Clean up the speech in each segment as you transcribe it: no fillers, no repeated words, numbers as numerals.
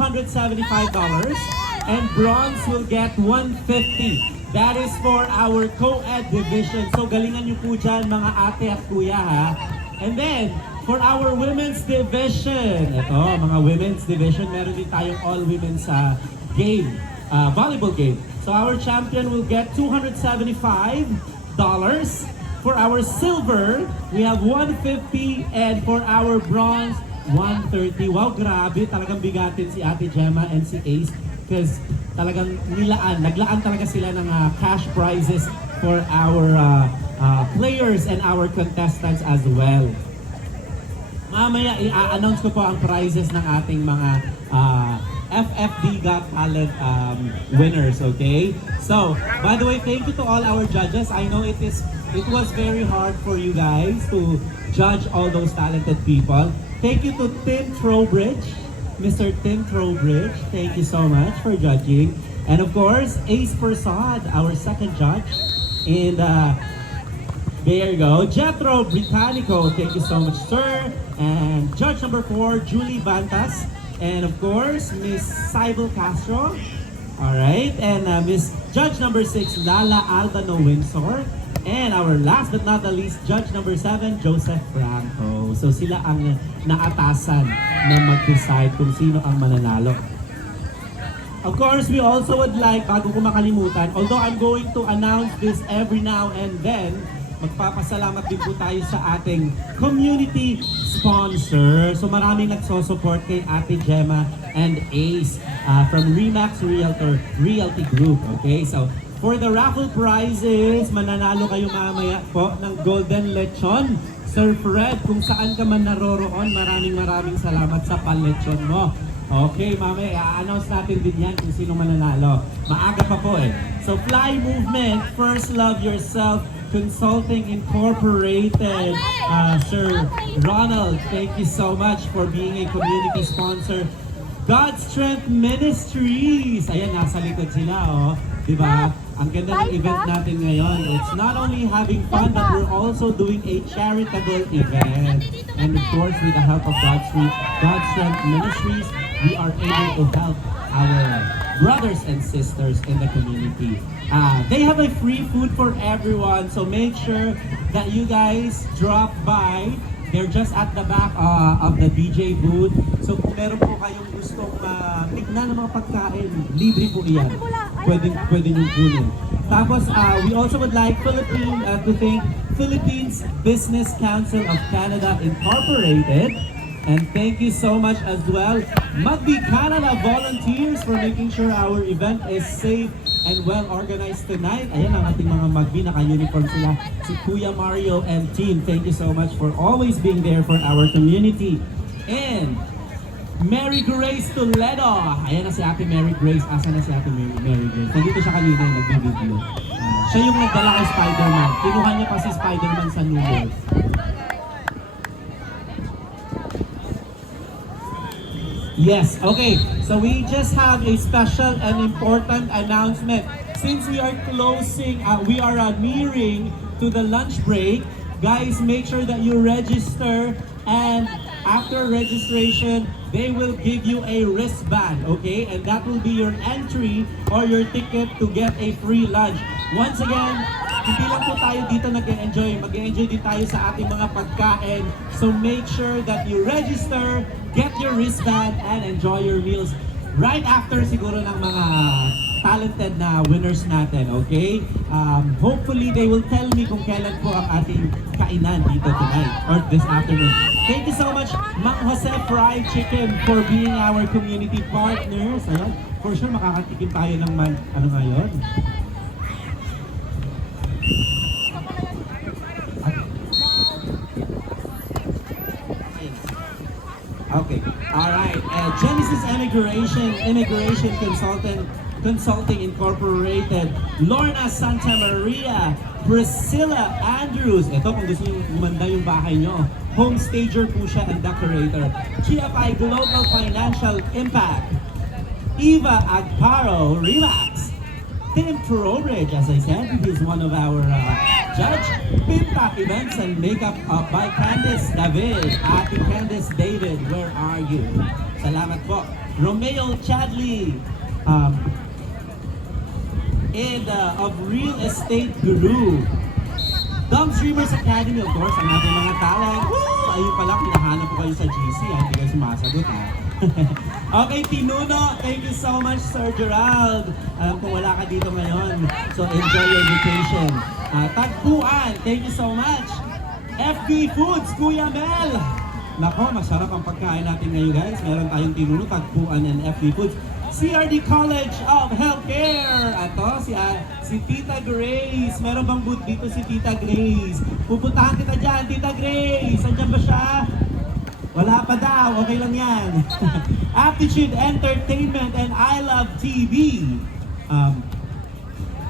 $275 and bronze will get $150. That is for our co-ed division. So galingan niyo po dyan mga ate at kuya ha. And then, for our women's division, ito mga women's division, meron din tayong all women's game, volleyball game. So our champion will get $275. For our silver, we have $150 and for our bronze, $130. Wow, grabe. Talagang bigatin si Ate Gemma and si Ace because talagang naglaan talaga sila ng cash prizes for our players and our contestants as well. Mamaya, i-announce ko po ang prizes ng ating mga FFD Got Talent winners, okay? So, by the way, thank you to all our judges. I know it was very hard for you guys to judge all those talented people. Thank you to Tim Trowbridge, Mr. Tim Trowbridge. Thank you so much for judging. And of course, Ace Persad, our second judge. And there you go. Jethro Britannico, thank you so much, sir. And judge number 4, Julie Bantas. And of course, Miss Cybel Castro. Alright, and Miss Judge number 6, Lala Aldano Windsor. And our last but not the least, Judge number 7, Joseph Franco. So sila ang naatasan na mag-decide kung sino ang mananalo. Of course, we also would like, bago ko makalimutan, although I'm going to announce this every now and then, magpapasalamat din po tayo sa ating community sponsor. So maraming nagsosupport kay Ate Gemma and Ace from Remax Realty Group. Okay, so for the raffle prizes, mananalo kayo mamaya po ng Golden Lechon. Sir Fred, kung saan ka man naroroon, maraming salamat sa palechon mo. Okay, mamaya i-announce natin din yan kung sino mananalo. Maaga pa po eh. So Fly Movement, First Love Yourself Consulting Incorporated. Sir Ronald, thank you so much for being a community sponsor. God's Strength Ministries. Ayan, nasa likod sila, oh. Diba? Ang ganda ng event natin ngayon. It's not only having fun, but we're also doing a charitable event. And of course, with the help of God's Strength Ministries, we are able to help our brothers and sisters in the community. They have a free food for everyone, so make sure that you guys drop by. They're just at the back of the DJ booth. So kung meron po kayong gustong tignan ng mga pagkain, libre po iyan. Pwede nyo kunin. Tapos, we also would like to thank Philippines Business Council of Canada Incorporated. And thank you so much as well, Magbi Canada volunteers for making sure our event is safe and well organized tonight. Ayan ang ating mga Magbi, naka-uniform sila. Si Kuya Mario and team, thank you so much for always being there for our community. And Mary Grace Toledo. Ayan na si Ate Mary Grace. Asa na si Ate Mary Grace? Nandito siya kanina yung nag-video. Siya yung nagdala kay Spider-Man. Kinuha niya pa si Spider-Man sa noodles. Yes, okay. So we just have a special and important announcement. Since we are closing, we are nearing to the lunch break, guys, make sure that you register, and after registration, they will give you a wristband, okay? And that will be your entry or your ticket to get a free lunch. Once again, hindi lang po tayo dito nag-enjoy. Mag-enjoy din tayo sa ating mga pagkain. So make sure that you register, get your wristband, and enjoy your meals right after siguro ng mga talented na winners natin, okay? Hopefully, they will tell me kung kailan po ang ating kainan dito tonight or this afternoon. Thank you so much, Mang Jose Fried Chicken, for being our community partners. Ayan, for sure, makakatikim tayo ng ano ngayon? Okay, all right. Genesis Immigration Consulting Incorporated, Lorna Santa Maria, Priscilla Andrews. Ito, kung gusto nyo gumanda yung bahay nyo, home stager po siya and decorator. GFI Global Financial Impact, Eva Agparo, Remax, Tim Trowbridge, as I said, he is one of our judge. Pintak Events and Makeup by Candice David. Ate Candice David, where are you? Salamat po. Romeo Chadley, and of Real Estate Guru. Dom Streamers Academy, of course, ang ating mga talent. Woo! Ayun pala, pinahanap ko kayo sa GC, hindi kayo sumasagot, ha? Okay, Pinuno, thank you so much, Sir Gerald. Alam ko wala ka dito ngayon, so enjoy your vacation. Tagpuan, thank you so much. FB Foods, Kuya Mel. Nako, masarap ang pagkain natin ngayon, guys. Meron tayong Pinuno, Tagpuan, and FB Foods. CRD College of Healthcare. Ato, si Tita Grace. Meron bang booth dito si Tita Grace? Pupuntahan kita dyan, Tita Grace. Andiyan ba siya? Wala pa daw. Okay lang yan. Aptitude Entertainment and I Love TV.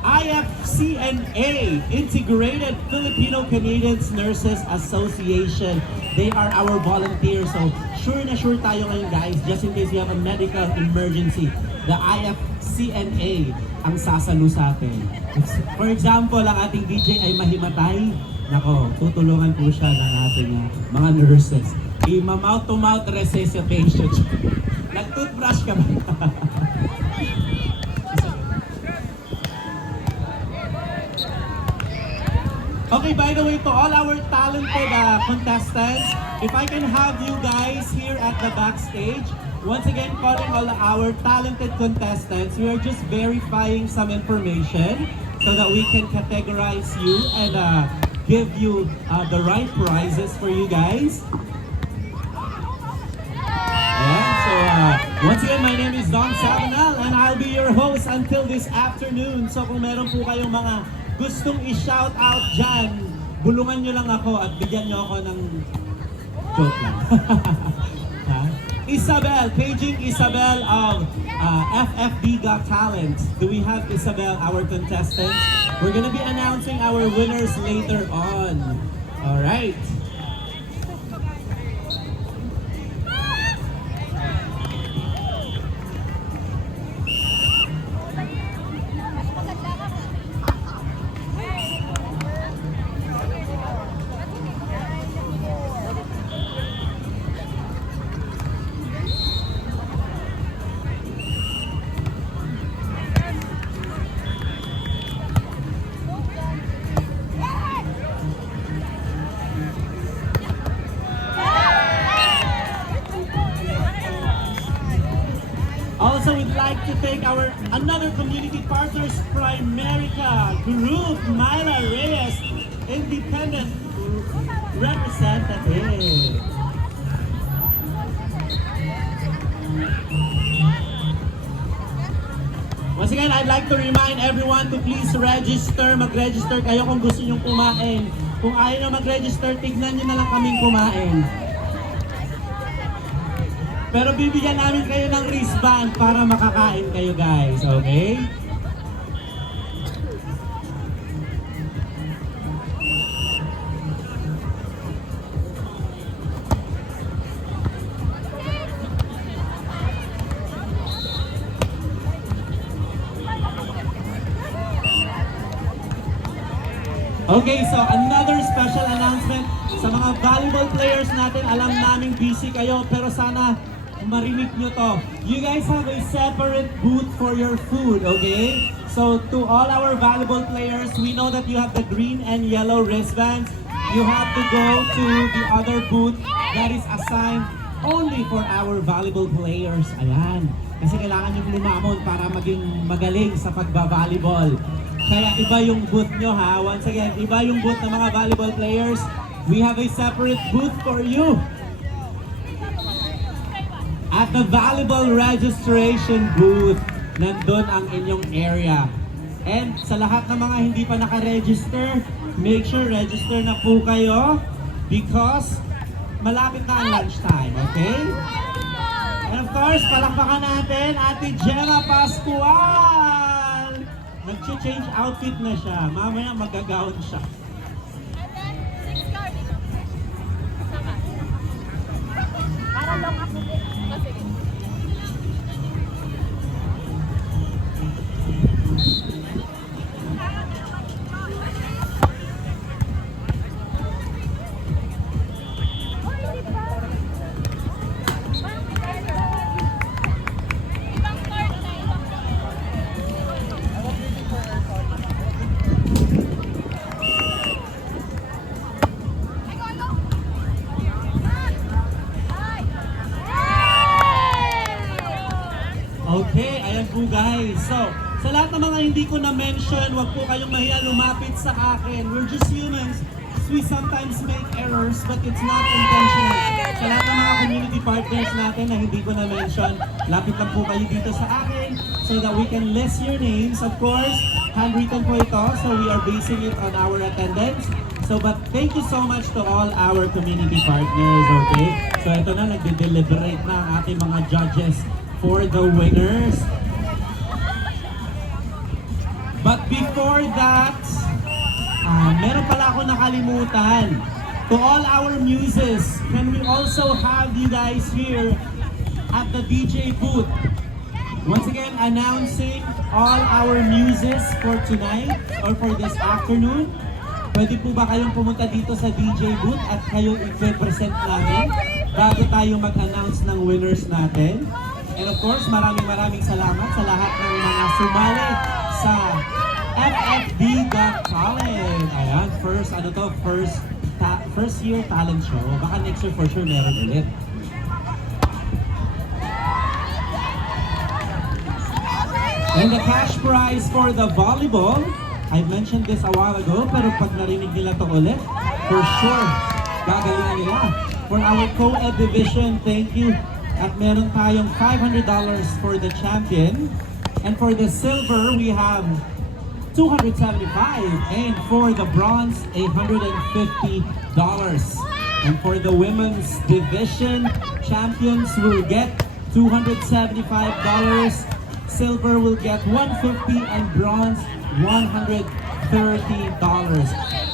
IFCNA, Integrated Filipino-Canadians Nurses Association. They are our volunteers. So, sure na sure tayo ngayon, guys, just in case you have a medical emergency. The IFCNA ang sasalo sa atin. For example, ang ating DJ ay mahimatay. Nako, tutulungan po siya ng ating mga nurses. I-mouth-to-mouth resuscitation. Nag-toothbrush ka ba? Okay, by the way, to all our talented contestants, if I can have you guys here at the backstage, once again, calling all our talented contestants, we are just verifying some information so that we can categorize you and give you the right prizes for you guys. And so, once again, my name is Dom Sabanal and I'll be your host until this afternoon. So kung meron po kayong mga gustong i-shout out dyan, bulungan nyo lang ako at bigyan nyo ako ng joke lang. Isabel, paging Isabel of FFB Got Talent. Do we have Isabel, our contestant? We're gonna be announcing our winners later on. Alright. Also, we'd like to thank our another community partners, Primerica Group, Myla Reyes, Independent Representative. Once again, I'd like to remind everyone to please register. Mag-register kayo kung gusto nyong kumain. Kung ayaw nyo mag-register, tignan nyo na lang kaming kumain. Pero bibigyan namin kayo ng wristband para makakain kayo, guys. Okay? Okay, so another special announcement sa mga volleyball players natin. Alam naming busy kayo, pero sana marinig nyo to. You guys have a separate booth for your food, okay? So to all our volleyball players, we know that you have the green and yellow wristbands. You have to go to the other booth that is assigned only for our volleyball players. Ayan. Kasi kailangan nyo lumamon para maging magaling sa pagba-volleyball. Kaya iba yung booth nyo, ha. Once again, iba yung booth ng mga volleyball players. We have a separate booth for you. At the volleyball registration booth, nandun ang inyong area. And sa lahat ng mga hindi pa naka-register, make sure register na po kayo because malapit na ang lunchtime, okay? And of course, palakpakan natin Ate Gemma Pascual! Nag-change outfit na siya. Mamaya mag-gown siya. Para long ako din. Sige. Okay, ayan po guys. So, sa lahat ng mga hindi ko na-mention, wag po kayong mahiya lumapit sa akin. We're just humans. We sometimes make errors, but it's not intentional. Sa lahat ng mga community partners natin na hindi ko na-mention, lapit lang po kayo dito sa akin so that we can list your names. Of course, handwritten po ito, so we are basing it on our attendance. So, but thank you so much to all our community partners, okay? So, ito na, nagde-deliberate na ang ating mga judges for the winners. But before that, meron pala ako nakalimutan. To all our muses, can we also have you guys here at the DJ booth? Once again, announcing all our muses for tonight or for this afternoon. Pwede po ba kayong pumunta dito sa DJ booth at kayo i-present namin bago tayo mag-announce ng winners natin? And of course, maraming salamat sa lahat ng mga sumali sa FFB Got Talent. Ayan, first year talent show. Baka next year for sure meron ulit. And the cash prize for the volleyball, I mentioned this a while ago, pero pag narinig nila to ulit, for sure, gagalingan nila. For our co-ed division, thank you. At meron tayong $500 for the champion. And for the silver, we have $275. And for the bronze, $150. And for the women's division, champions will get $275. Silver will get $150 and bronze $130.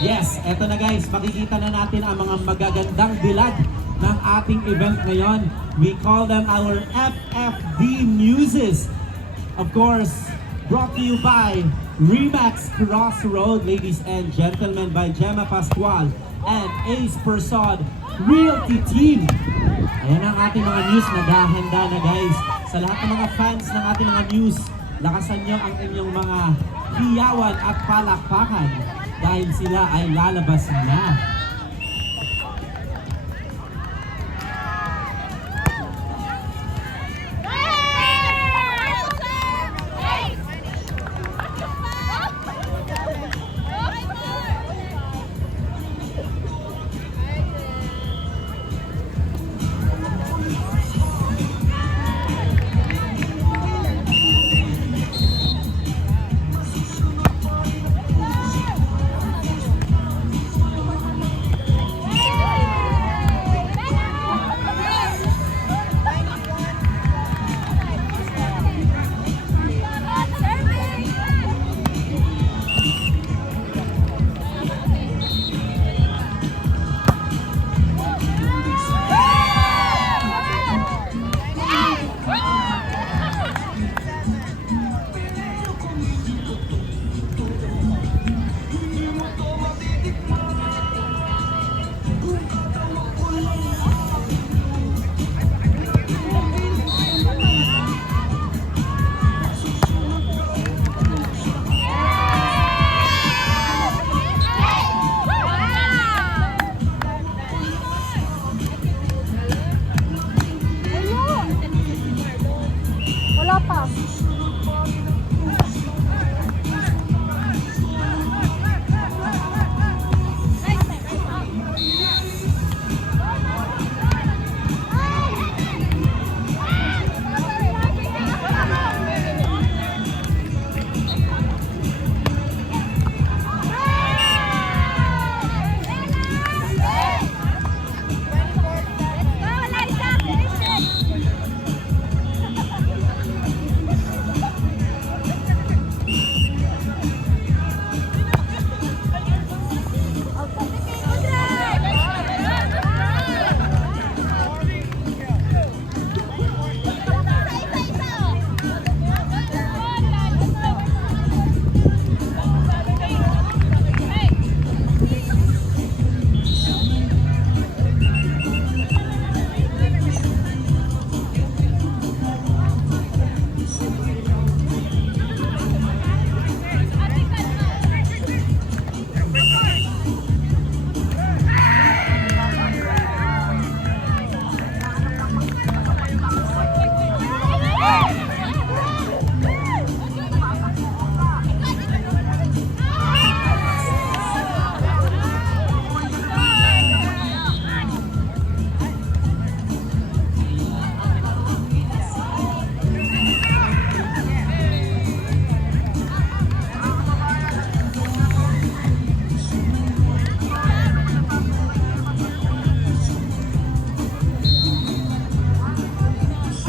Yes, eto na guys, makikita na natin ang mga magagandang dilag ng ating event ngayon. We call them our FFD Muses. Of course, brought to you by Remax Crossroad, ladies and gentlemen, by Gemma Pascual and Ace Persod Realty Team. Ayan ang ating mga news, naghahanda na guys. Sa lahat ng mga fans ng ating mga news, lakasan nyo ang inyong mga hiyawan at palakpakan dahil sila ay lalabas na. Wala pa.